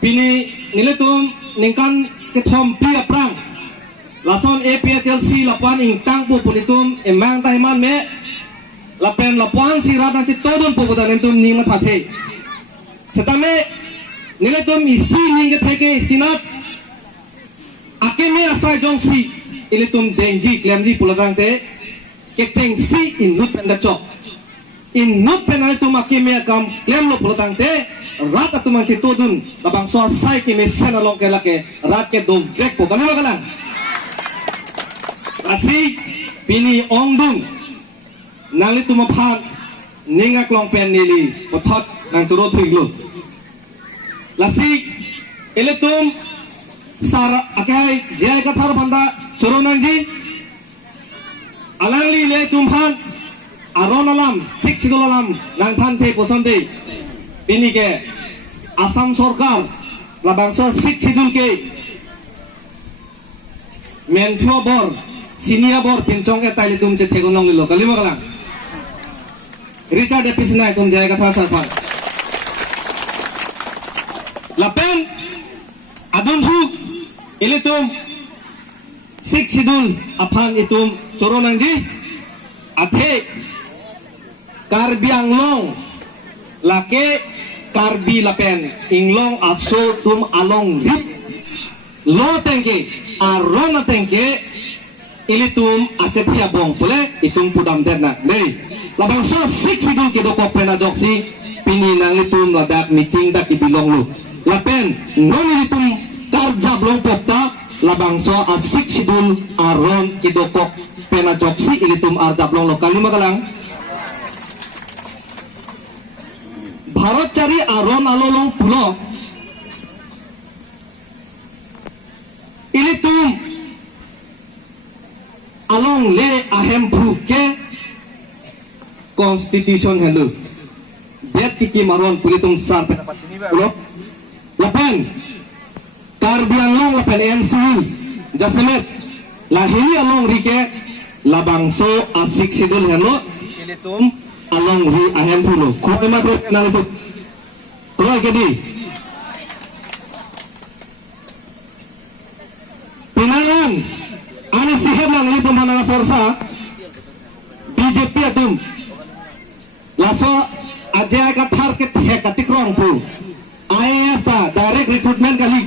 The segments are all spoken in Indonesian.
Pini niletum ningkan kethom pia prang lason APHLC lapuan ingtang pu pulitum emang tahiman me lapen lapuan sirat nanti todon pu putan niletum ning mathathe setame niletum isi ning ketheke sinat akeme asai jongsi niletum denji klemji pulatang te keceng si inut pendacok inut penalitum akeme akam klem lo pulatang te rat atu man situdun labang so sai ki mesen along ke lake rat ke do vek po kalima kalang asi pini ongdung nali tu maphan ningak long pen nili pothot nang turo thuiglu lasi eletum sara akai jai kathar banda choro nangji alangli le tumhan aron alam siksigol alam nang than the posonde ini ke Asam Sorkar labangso sik sidul ke mentro bor senior bor pincong ke tali tum ce tegonong lilo kalima kalang Richard episna tum jaya katha sarpan lapen adun hu ile tum sik sidul aphan itum coronangji athe karbiang long lake karbi lapen inglong aso tum along rit lo tengke arona tengke ilitum acetia bong pule itum pudam derna nei labang so sik sidul ke doko pena joksi pini nang itum ladak meeting dak ibilong lu lapen non ilitum karja blong popta labang so asik sidul aron ke doko pena joksi ilitum arja blong lo kalima kalang Bharat cari aron alolong pulo ini tum along le ahem ke constitution hello bet tiki maron pulitum sar pulo lapan karbiang long lapan MCU jasemet lahini along rike labangso asik sidul hello ini tum along ri ahem pulo ko ema ko naliput roy kedi pinalan ani sihab lang ini pembanang sorsa BJP atum laso aja kathar ke the kacikrong pu IAS ta direct recruitment kali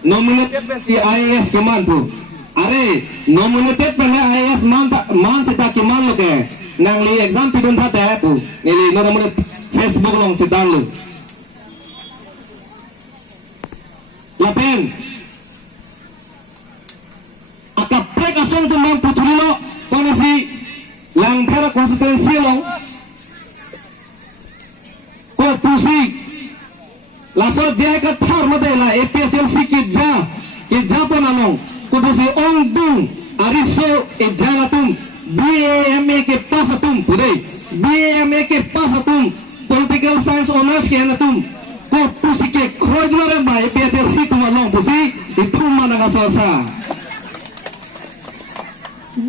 nominated si IAS keman pu are nominated pene IAS man sita keman lo ke nang li exam pidun thate pu nili no namune Facebook long sidan lu lapen akapre kasong tumang putulino konesi lang phera constituency long ko pusi laso je ka thar modela APHLC ki ja ponalong ko pusi ong dung ariso e janatum BAMA के पास तुम पुदे BAMA के पास तुम political science honors के ना तुम को पुसी के खोजवार में APHLC तुम लोग पुसी इतुम माना का सरसा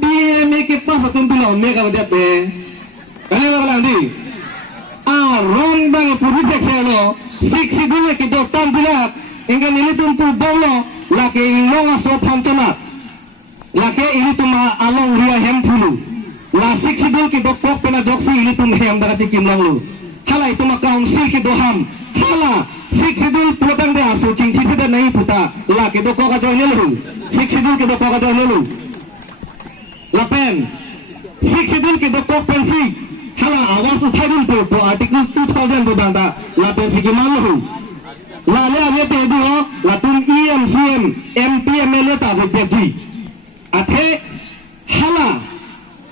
BAMA के पास तुम बिना उन्हें का बजाते हैं कहीं वाला नहीं रोन बांग पुरी देखते लो सिक्स सिदुले की डॉक्टर बिना इनका नीले तुम पु बोलो लाके इंगलों आसो पंचना lake ini tuma along ria hem pulu la sik sidul ki dokok pena joksi ini tum hem daga cikim lang lu hala itu ma council ki doham hala sik sidul pulang de aso cing tipe de nahi puta la ke dokok ka join lu sik sidul ki dokok ka join lu lapen sik sidul ki dokok pensi hala awas uthai dun po article 2000 bodanda la pensi ki man lu la le ave te du la tum EMCM MP MLA ta bodi athe hala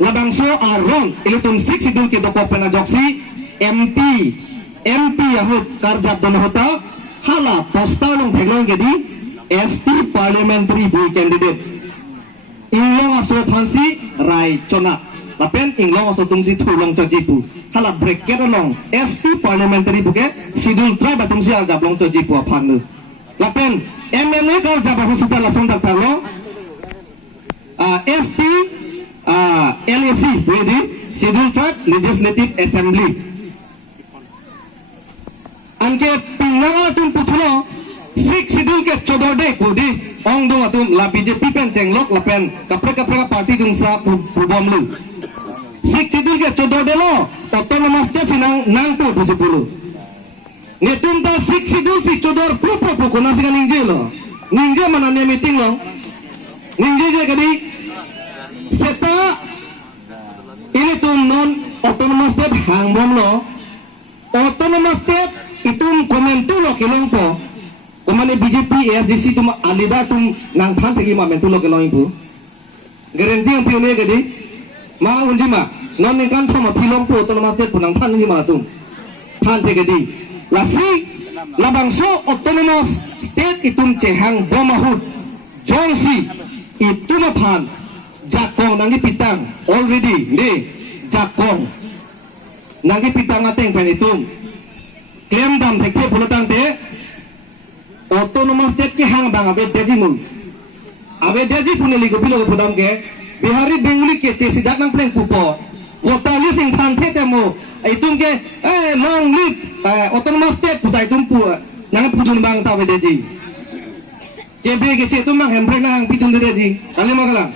labangso aron ilutum sik sidul ke doko pena joksi MP ahut karjat don hota hala posta long bheglong gedi ST parliamentary boy candidate inglong aso phansi rai chona lapen inglong aso tumji thulong chojipu hala bracket along ST parliamentary buke sidul tribe tumji ar jablong chojipu aphan lapen MLA kar jaba hosuta lasong daktar lo ST LAC jadi Scheduled Tribe Legislative Assembly anke pinanga tum puthlo ke codor deh pudi ong dong atum la BJP pen cenglok la pen kapre parti tung sa pubom lu 62 ke codor deh lo autonomous state sinang nang pu 70 ngetum ta 62 si codor pu kona sing ningje lo ningje mana ne meeting lo ningje je kadi seta ini tum non autonomous state hang bom lo autonomous state itum komentu lo kilong po Komane BJP ASDC tum alida tum nang than tegi ma mentu lo kelong ibu. Garanti yang pione gadi. Ma unji ma non ning kan thoma pilong po to nama state punang than ni ma tum. Than tegadi. Lasi labangso autonomous state itum cehang bomahut. Jongsi itum aphan jakong nangi pitang already ni jakong nangi pitang ateng pen itum. Klaim dam thekhe pulatang te autonomous state ke hang bang abe deji punya ligo pilo pudam ke bihari bengli ke ce sidak nang pleng pupo wotali sing than the temo itum ke long live autonomous state putai tumpu nang pudun bang ta be deji ke be ke ce tum mang hemprek nang pitun deji kali magala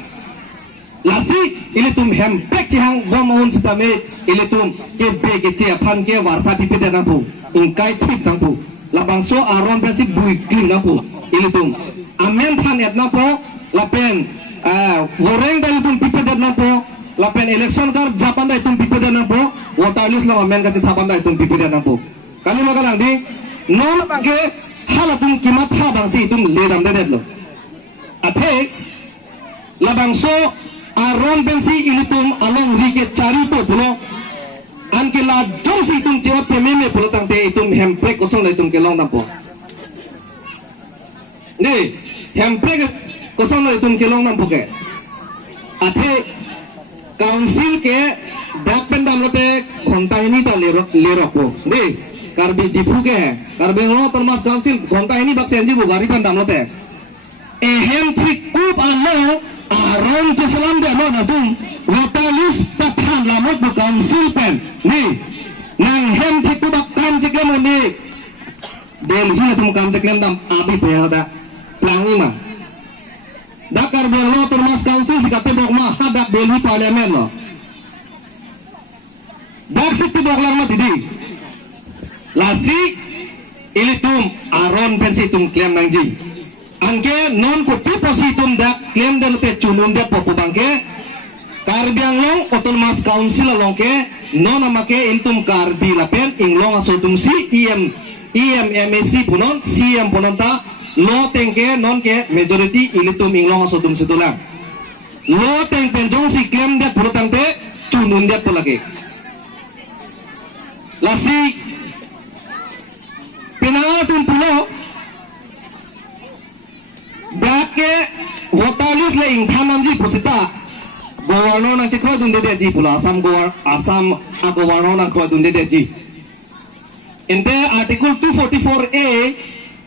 lasi ile tum hemprek ce hang bomon sitame ile tum ke be ke ce phan ke warsa pipete nang pu ingkai thip nang pu labangso aron pensi bui clean napo ilitum amen than et napo lapen goreng dai tum pipe dat napo lapen election kar japan dai tum pipe dat napo wotalis la amen ka thapan dai tum pipe dat napo kali magalang di non bangke halatum kimat ha bangsi tum ledam dedet lo athe labangso aron pensi ilitum along rike cari po pulo anke la jongsi tum cewa pememe pulutang te itum hemprek kosong la itum kelong nampo ne hemprek kosong la itum kelong nampo ke athe council ke dak pendam lote khonta ini ta lerok po ne karbi dipu ke karbi no termas council khonta ini bak senji bu gari pendam lote ehem thik kup allo aron jesalam de lo natum wotalis tathan lamot bu council pen ni nang hem thik ku bak kam jekem ni delhi tum kam jekem dam abi pehada plangi ma dakar belo termas council sikate bok ma hadak delhi parliament lo dak situ bok lang ma didi lasi ilitum aron pensi tum klaim nangji angke non ko positum dak klaim delte chunun de popo bangke Karbiang long autonomous council longke non amake iltum karbi lapen inglong asotum si EMMAC punon CM punon ta lo tengke non ke majority ilitum inglong asotum situlang lo teng penjong si claim dat purutang te chunun dat pulake lasi pinaatum pulo dake wotalis le ingthanamji posita Gowano nang cikro dunde deji pula asam agowano nang kro dunde deji. Ente artikel 244A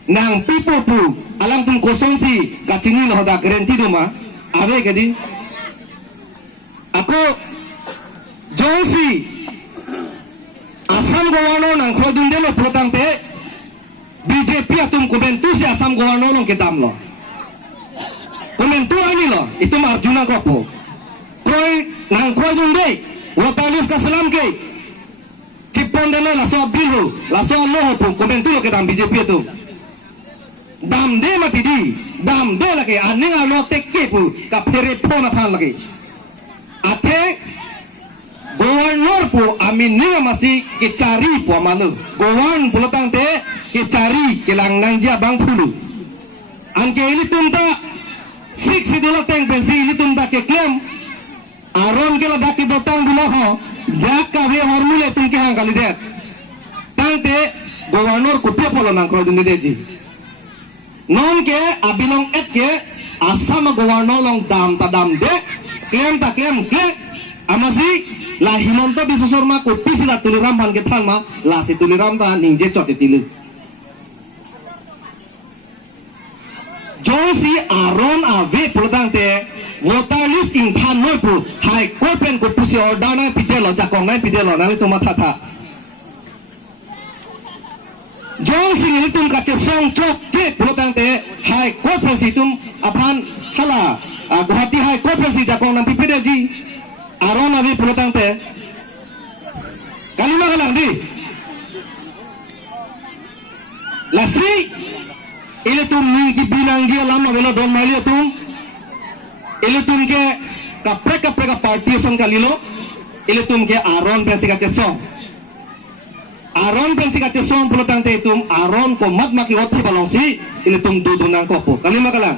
nang people pu alam tum kosong si kacini lo da garanti duma ave gadi. Ako josi asam gowano nang kro dunde lo pulutang te BJP atum kubentu si asam gowano nang kitam lo. Kubentu ani lo itum Arjuna Gopo. Koi nang koi dunde wotalis ka salam ke cipon dana laso bilu laso loho pu komentu lo ke dam BJP tu dam de mati di dam de lagi aning alo tekke pu ka phere phona phan lagi athe gobernur pu amin ni masih ke cari pu amalu gowan pulatang te ke cari ke lang nangja bang pulu anke ili tumta sik sidula teng pensi ili tumta ke claim aron ke ladaki dotang bila ho dak ka we hormule tumke hang kali det tangte gobernur kupia polo nang kro dunde deji non ke abilong et ke asam gobernur long dam ta dam de claim ta claim ke amasi la himonto bisosorma kupi sila tuliram han ke than ma la si tuliram ta ningje chote tilu josi aron ave pulodang te wotalis ing than noi pu hai kopen ko pusi order na pitelo jakong na pitelo na to matha jong sing nilitum kace song chok che pulutang te High Court pensitum apan hala Guwahati High Court pensi jakong nang pipida ji aron abi pulutang te kalima kalang di lasi ilitum ningki bilang ji alam abelo don mali tum ilitum ke kapre party song kalilo ilitum ke aron pensi kace song aron pensi kace song pulutang te itum aron ko mat maki othi balongsi ilitum dudunang kopo kalima kalang